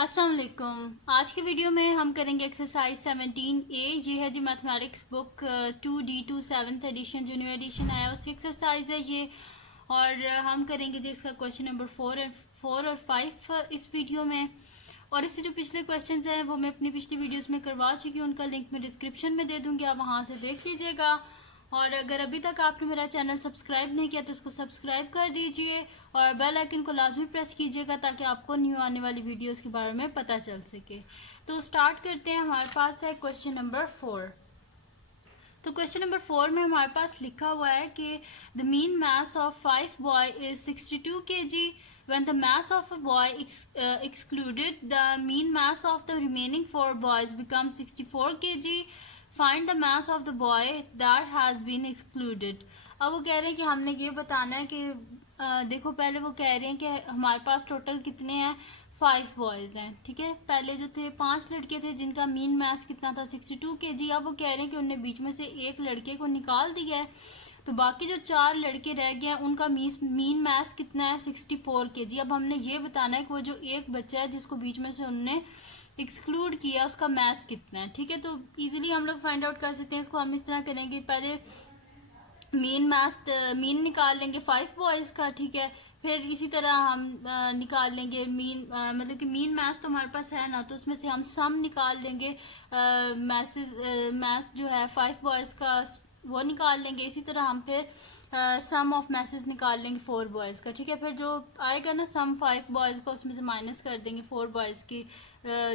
अस्सलाम वालेकुम। आज की वीडियो में हम करेंगे एक्सरसाइज 17A। ये है जी mathematics book 2D2 7th edition जो न्यू एडिशन आया उसकी एक्सरसाइज है ये। और हम करेंगे जी इसका क्वेश्चन नंबर 4 और 5 इस वीडियो में। और इससे जो पिछले क्वेश्चंस हैं वो मैं अपनी पिछली वीडियोस में करवा चुकी हूँ, उनका लिंक मैं डिस्क्रिप्शन में दे दूँगी, आप वहाँ से देख लीजिएगा। और अगर अभी तक आपने मेरा चैनल सब्सक्राइब नहीं किया तो इसको सब्सक्राइब कर दीजिए और बेल आइकन को लाजमी प्रेस कीजिएगा ताकि आपको न्यू आने वाली वीडियोस के बारे में पता चल सके। तो स्टार्ट करते हैं। हमारे पास है क्वेश्चन नंबर 4। तो क्वेश्चन नंबर 4 में हमारे पास लिखा हुआ है कि the mean mass of 5 boy is 62 kg when the mass of a boy excluded, the mean mass of the remaining 4 boys becomes 64 kg. Find the mass of the boy that has been excluded. अब वो कह रहे हैं कि हमने ये बताना है कि देखो पहले वो कह रहे हैं कि हमारे पास टोटल कितने हैं, 5 बॉयज़ हैं। ठीक है, पहले जो थे 5 लड़के थे जिनका मीन मास कितना था 62 kg। अब वो कह रहे हैं कि उनने बीच में से एक लड़के को निकाल दिया है, तो बाकी जो 4 लड़के रह गए हैं उनका मीन मास कितना है 64 kg। अब हमने ये बताना है कि वो जो एक बच्चा है जिसको बीच में से उनने एक्सक्लूड किया उसका मास कितना है। ठीक है, तो इजीली हम लोग फाइंड आउट कर सकते हैं। इसको हम इस तरह करेंगे, पहले मीन निकाल लेंगे 5 बॉयज़ का। ठीक है, फिर इसी तरह हम निकाल लेंगे मतलब कि मीन मैथ्स तो हमारे पास है ना, तो उसमें से हम सम निकाल लेंगे। मैथ्स जो है 5 बॉयज़ का वो निकाल लेंगे। इसी तरह हम फिर सम ऑफ मैसेज निकाल लेंगे 4 बॉयज़ का। ठीक है, फिर जो आएगा ना सम 5 बॉयज़ का उसमें से माइनस कर देंगे 4 बॉयज़ की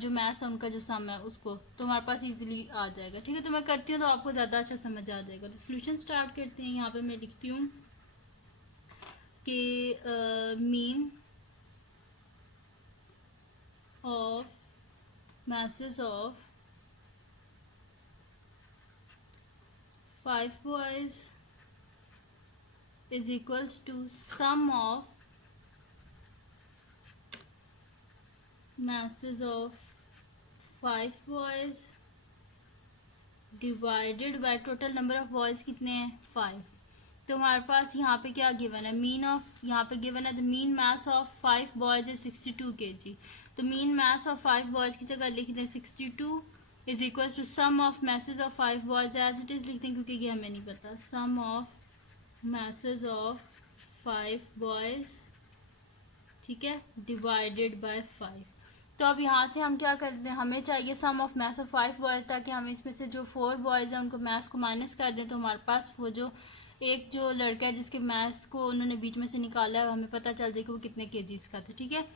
जो मैथ्स है उनका जो सम है उसको, तो हमारे पास इजीली आ जाएगा। ठीक है, तो मैं करती हूँ तो आपको ज़्यादा अच्छा समझ आ जाएगा। तो सोल्यूशन स्टार्ट करते हैं। यहाँ पे मैं लिखती हूँ कि mean of masses of 5 boys is equals to sum of masses of 5 boys divided by total number of boys कितने हैं 5। तो हमारे पास यहाँ पे क्या गिवन है, मीन ऑफ, यहाँ पे गिवन है the mean mass of 5 boys is 62 kg। तो मीन मास ऑफ 5 बॉयज़ की जगह लिख दें 62 is equals to sum of masses of 5 boys as it is लिख दें क्योंकि ये हमें नहीं पता। Sum of masses of 5 boys, ठीक है, डिवाइडेड बाय 5। तो अब यहाँ से हम क्या करते हैं, हमें चाहिए sum of maths of 5 boys, ताकि हम इसमें से जो 4 बॉयज़ हैं उनको मैथ्स को माइनस कर दें। तो हमारे पास वो जो एक जो लड़का है जिसके मैथ्स को उन्होंने बीच में से निकाला है हमें पता चल जाए कि वो कितने केजीज का था। ठीक है,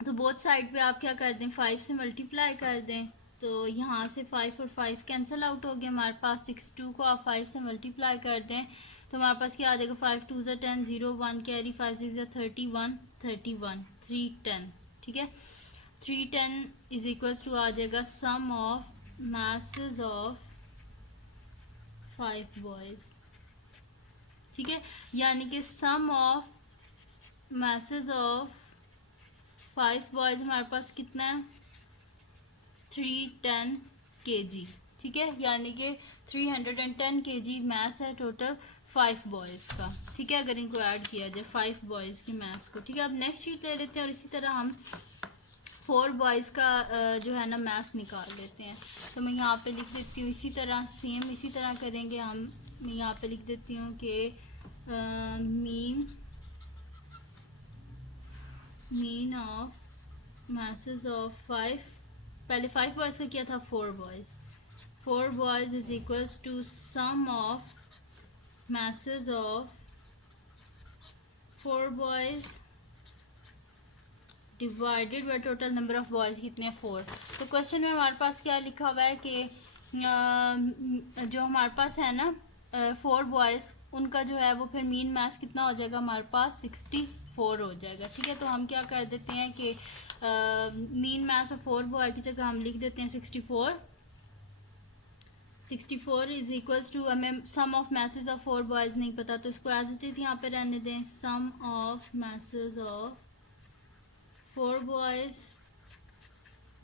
तो बोथ साइड पे आप क्या कर दें 5 से मल्टीप्लाई कर दें। तो यहाँ से 5 और 5 कैंसिल आउट हो गया, हमारे पास 62 को आप 5 से मल्टीप्लाई कर दें तो हमारे पास क्या आ जाएगा 5 2 ज़ा 10 0 1 कैरी 5 6 ज़ा 31 31 3 10। ठीक है, 310 इज इक्वल्स टू आ जाएगा सम ऑफ मैसेज ऑफ 5 बॉयज़। ठीक है, यानी कि sum of masses of 5 boys हमारे पास कितना है 310 kg। ठीक है, यानी कि 310 kg मैस है टोटल 5 बॉयज़ का। ठीक है, अगर इनको ऐड किया जाए 5 बॉयज़ की मैथ्स को। ठीक है, अब नेक्स्ट शीट ले लेते हैं और इसी तरह हम 4 बॉयज़ का जो है ना मैथ्स निकाल लेते हैं। तो मैं यहाँ पे लिख देती हूँ इसी तरह, सेम इसी तरह करेंगे हम। मैं यहाँ पे लिख देती हूँ कि मीन ऑफ मैसेज ऑफ 5, पहले 5 बॉयज़ का किया था 4 boys is equals to sum of masses of 4 boys divided by total number of boys कितने हैं 4। तो क्वेश्चन में हमारे पास क्या लिखा हुआ है कि जो हमारे पास है ना 4 बॉयज़ उनका जो है वो फिर मीन मैथ्स कितना हो जाएगा हमारे पास 64 हो जाएगा। ठीक है, तो हम क्या कर देते हैं कि मीन मैथ्स ऑफ 4 बॉय की जगह हम लिख देते हैं 64 इज इक्वल्स टू, हमें सम ऑफ मैसेज ऑफ 4 बॉयज़ नहीं पता तो इसको एज इट इज़ यहाँ पे रहने दें। Sum of masses of 4 boys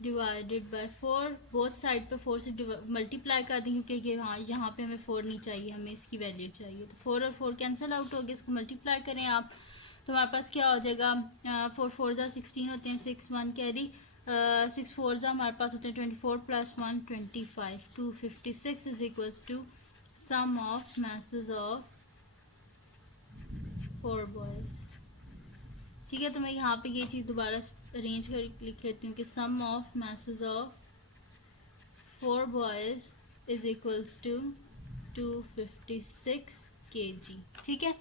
divided by 4, both side पे 4 से मल्टीप्लाई कर देंगे क्योंकि हाँ यहाँ पे हमें 4 नहीं चाहिए, हमें इसकी वैल्यू चाहिए। तो 4 और 4 कैंसिल आउट हो गया, इसको मल्टीप्लाई करें आप तो हमारे पास क्या हो जाएगा 4 4 ज़ा 16 होते हैं, 6 1 कैरी सिक्स फोर हमारे पास होते हैं 24 plus 1 25, 256 is equals to sum of masses of 4 boys. ठीक है, तो मैं यहाँ पे ये चीज़ दोबारा अरेंज कर लिख लेती हूँ कि sum of masses of 4 boys is equals to 256 kg। ठीक है,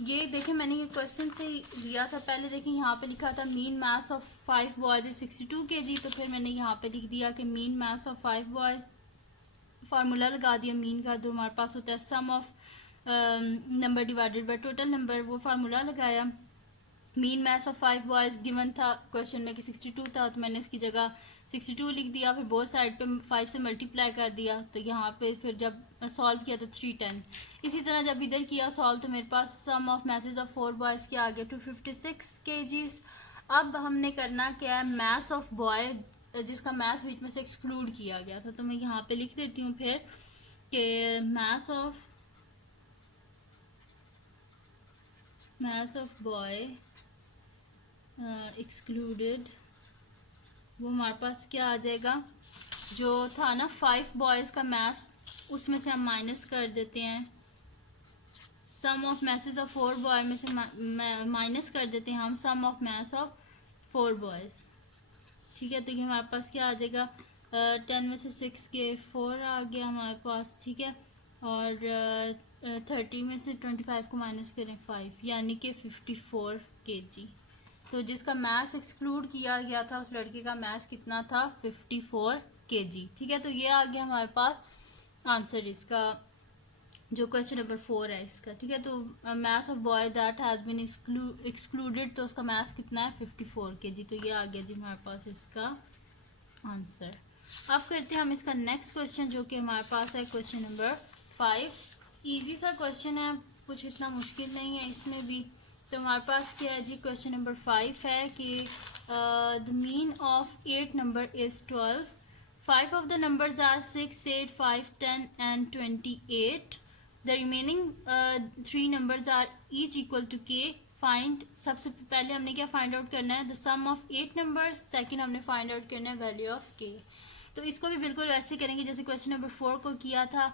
ये देखें मैंने ये क्वेश्चन से लिया था। पहले देखें यहाँ पे लिखा था mean mass of 5 boys is 62 kg, तो फिर मैंने यहाँ पे लिख दिया कि mean mass of 5 boys, formula लगा दिया मीन का जो हमारे पास होता है sum of number divided by total number, वो फार्मूला लगाया। Mean mass of 5 boys given था क्वेश्चन में कि 62 था, तो मैंने उसकी जगह 62 लिख दिया, फिर बोथ साइड पे 5 से मल्टीप्लाई कर दिया, तो यहाँ पे फिर जब सॉल्व किया तो 310। इसी तरह जब इधर किया सॉल्व तो मेरे पास सम ऑफ मैसेज ऑफ 4 बॉयज़ क्या आ गया 256 kgs। अब हमने करना क्या है, मैस ऑफ बॉय जिसका मैस बीच में से एक्सक्लूड किया गया था, तो मैं यहाँ पे लिख देती हूँ फिर कि मैस ऑफ बॉय एक्सक्लूडेड, वो हमारे पास क्या आ जाएगा, जो था ना 5 बॉयज़ का मैथ्स, उसमें से हम माइनस कर देते हैं सम ऑफ मैथ्स ऑफ 4 बॉय में से माइनस कर देते हैं हम सम ऑफ मैथ्स ऑफ 4 बॉयज़। ठीक है, तो ये हमारे पास क्या आ जाएगा 10 में से 6 के 4 आ गया हमारे पास। ठीक है, और 30 में से 25 को माइनस करें 5, यानी कि 54 kg। तो जिसका मैथ्स एक्सक्लूड किया गया था उस लड़के का मैथ्स कितना था 54 kg। ठीक है, तो ये आ गया हमारे पास आंसर इसका, जो क्वेश्चन नंबर 4 है इसका। ठीक है, तो maths of boy that has been excluded, तो उसका मैथ्स कितना है 54 kg। तो ये आ गया जी हमारे पास इसका आंसर। अब करते हैं हम इसका नेक्स्ट क्वेश्चन, जो कि हमारे पास है क्वेश्चन नंबर 5। ईजी सा क्वेश्चन है, कुछ इतना मुश्किल नहीं है इसमें भी। तो हमारे पास क्या है जी, क्वेश्चन नंबर 5 है कि the mean of 8 number is 12, 5 of the numbers are 6, 8, 5, 10 and 28, the remaining 3 numbers are each equal to k। Find, सबसे पहले हमने क्या फाइंड आउट करना है, the sum of 8 numbers, second हमने फाइंड आउट करना है वैल्यू ऑफ k। तो इसको भी बिल्कुल वैसे करेंगे जैसे क्वेश्चन नंबर 4 को किया था।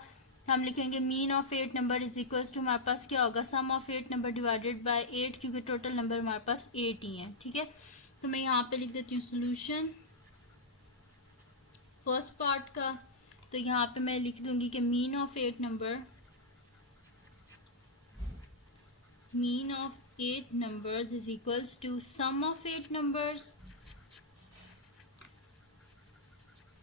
हम लिखेंगे mean of 8 number is equals to, हमारे पास क्या होगा sum of 8 number divided by 8, क्योंकि टोटल नंबर हमारे पास 8 ही है। ठीक है, तो मैं यहाँ पे लिख देती हूँ सोल्यूशन फर्स्ट पार्ट का। तो यहाँ पे मैं लिख दूंगी कि mean of 8 numbers is equals to sum of 8 numbers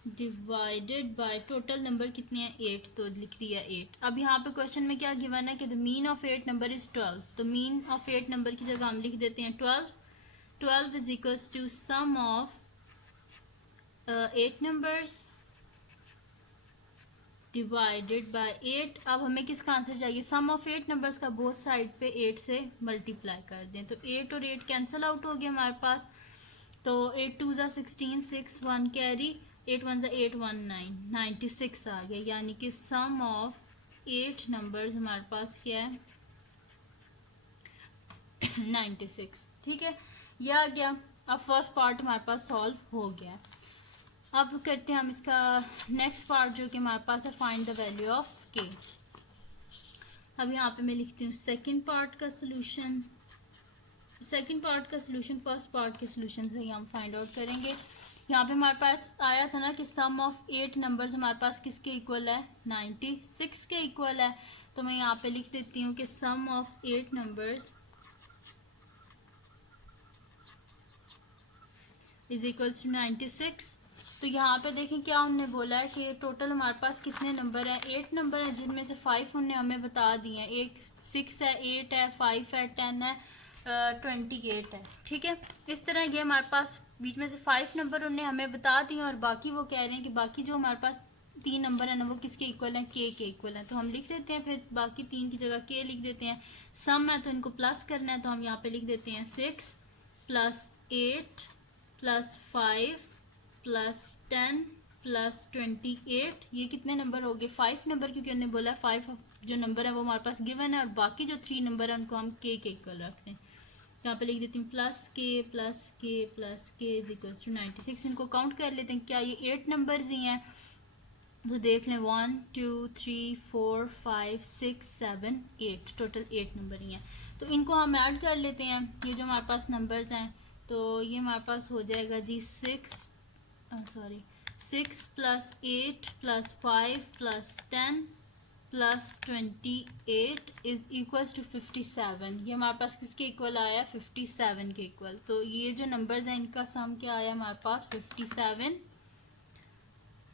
divided by total number कितने हैं 8, तो लिख दिया 8। अब यहाँ पे क्वेश्चन में क्या गिवन है कि the mean of 8 number is 12, तो मीन ऑफ 8 नंबर की जगह हम लिख देते हैं 12 is equals to sum of 8 numbers divided by 8। अब हमें किसका आंसर चाहिए, सम ऑफ 8 नंबर्स का बोथ साइड पे 8 से मल्टीप्लाई कर दें, तो 8 और 8 कैंसिल आउट हो गया हमारे पास, तो 8 2 ज़ा 16, 6 1 कैरी, 8 1 ज़ा 8 1 9, 96 आ गया, यानी कि सम ऑफ 8 नंबर्स हमारे पास क्या है 96। ठीक है, यह आ गया। अब फर्स्ट पार्ट हमारे पास सॉल्व हो गया। अब करते हैं हम इसका नेक्स्ट पार्ट, जो कि हमारे पास है find the value of k। अब यहाँ पे मैं लिखती हूँ सेकंड पार्ट का सोल्यूशन। सेकंड पार्ट का सोल्यूशन फर्स्ट पार्ट के सोल्यूशन से ही हम फाइंड आउट करेंगे। यहाँ पे हमारे पास आया था ना कि सम ऑफ 8 नंबर्स हमारे पास किसके इक्वल है 96 के इक्वल है, तो मैं यहाँ पे लिख देती हूँ कि sum of 8 numbers is equals to 96। तो यहाँ पे देखें क्या उन्होंने बोला है कि टोटल हमारे पास कितने नंबर हैं 8 नंबर हैं, जिनमें से 5 उन्होंने हमें बता दिए हैं, एक 6 है, 8 है, 5 है, 10 है, 28 है। ठीक है, इस तरह ये हमारे पास बीच में से 5 नंबर उन्होंने हमें बता दिए, और बाकी वो कह रहे हैं कि बाकी जो हमारे पास 3 नंबर है ना वो किसके इक्वल हैं k के इक्वल हैं, तो हम लिख देते हैं फिर बाकी 3 की जगह k लिख देते हैं। सम है तो इनको प्लस करना है, तो हम यहाँ पे लिख देते हैं 6 प्लस 8 प्लस 5 प्लस 10 प्लस 28। ये कितने नंबर हो गए 5 नंबर, क्योंकि हमने बोला 5 जो नंबर है वो हमारे पास गिवन है, और बाकी जो 3 नंबर है उनको हम k के इक्वल रखते हैं। यहाँ पे लिख देती हूँ प्लस के प्लस के प्लस के इज इक्वल्स टू 96। इनको काउंट कर लेते हैं, क्या ये 8 नंबर्स ही हैं? तो देख लें 1 2 3 4 5 6 7 8, टोटल 8 नंबर ही हैं। तो इनको हम ऐड कर लेते हैं, ये जो हमारे पास नंबर्स हैं। तो ये हमारे पास हो जाएगा जी 6 plus 8 plus 5 plus 10 plus 28 is equals to 57। ये हमारे पास किसके इक्वल आया? 57 के इक्वल। तो ये जो नंबर्स हैं इनका सम क्या आया हमारे पास? 57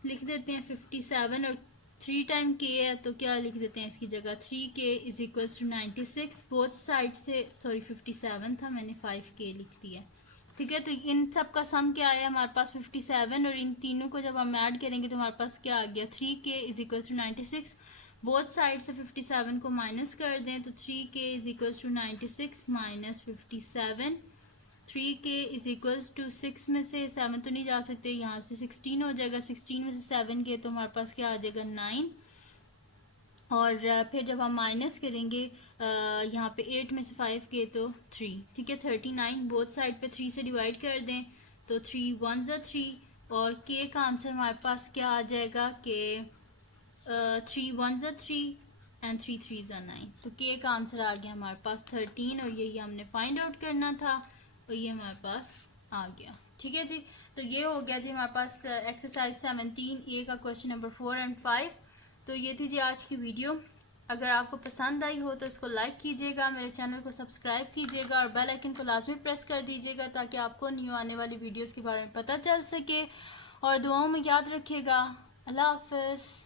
लिख देते हैं। 57 और 3 टाइम के है तो क्या लिख देते हैं इसकी जगह? 3k is equals to 96। Both side से 57 था, मैंने 5k लिख दिया। ठीक है, तो इन सब का सम क्या आया हमारे पास? 57, और इन तीनों को जब हम ऐड करेंगे तो हमारे पास क्या आ गया? 3k is equals to 96। Both side से 57 को माइनस कर दें तो 3k is equals to 96 minus 57। 3k is equals to 6 में से 7 तो नहीं जा सकते, यहाँ से 16 हो जाएगा। 16 में से 7 के तो हमारे पास क्या आ जाएगा? 9। और फिर जब हम माइनस करेंगे यहाँ पे 8 में से 5 के तो 3। ठीक है, 39 बोथ साइड पे 3 से डिवाइड कर दें तो 3 1 ज़ा 3, और k का आंसर हमारे पास क्या आ जाएगा? कि 3 1 ज़ा 3 एंड 3 3 ज़ा 9। तो k का आंसर आ गया हमारे पास 13, और यही हमने फाइंड आउट करना था, और ये हमारे पास आ गया। ठीक है जी, तो ये हो गया जी हमारे पास एक्सरसाइज 17A का क्वेश्चन नंबर 4 एंड 5। तो ये थी जी आज की वीडियो। अगर आपको पसंद आई हो तो इसको लाइक कीजिएगा, मेरे चैनल को सब्सक्राइब कीजिएगा और बेल आइकन को लाजमी प्रेस कर दीजिएगा ताकि आपको न्यू आने वाली वीडियोस के बारे में पता चल सके। और दुआओं में याद रखिएगा। अल्लाह हाफ़िज़।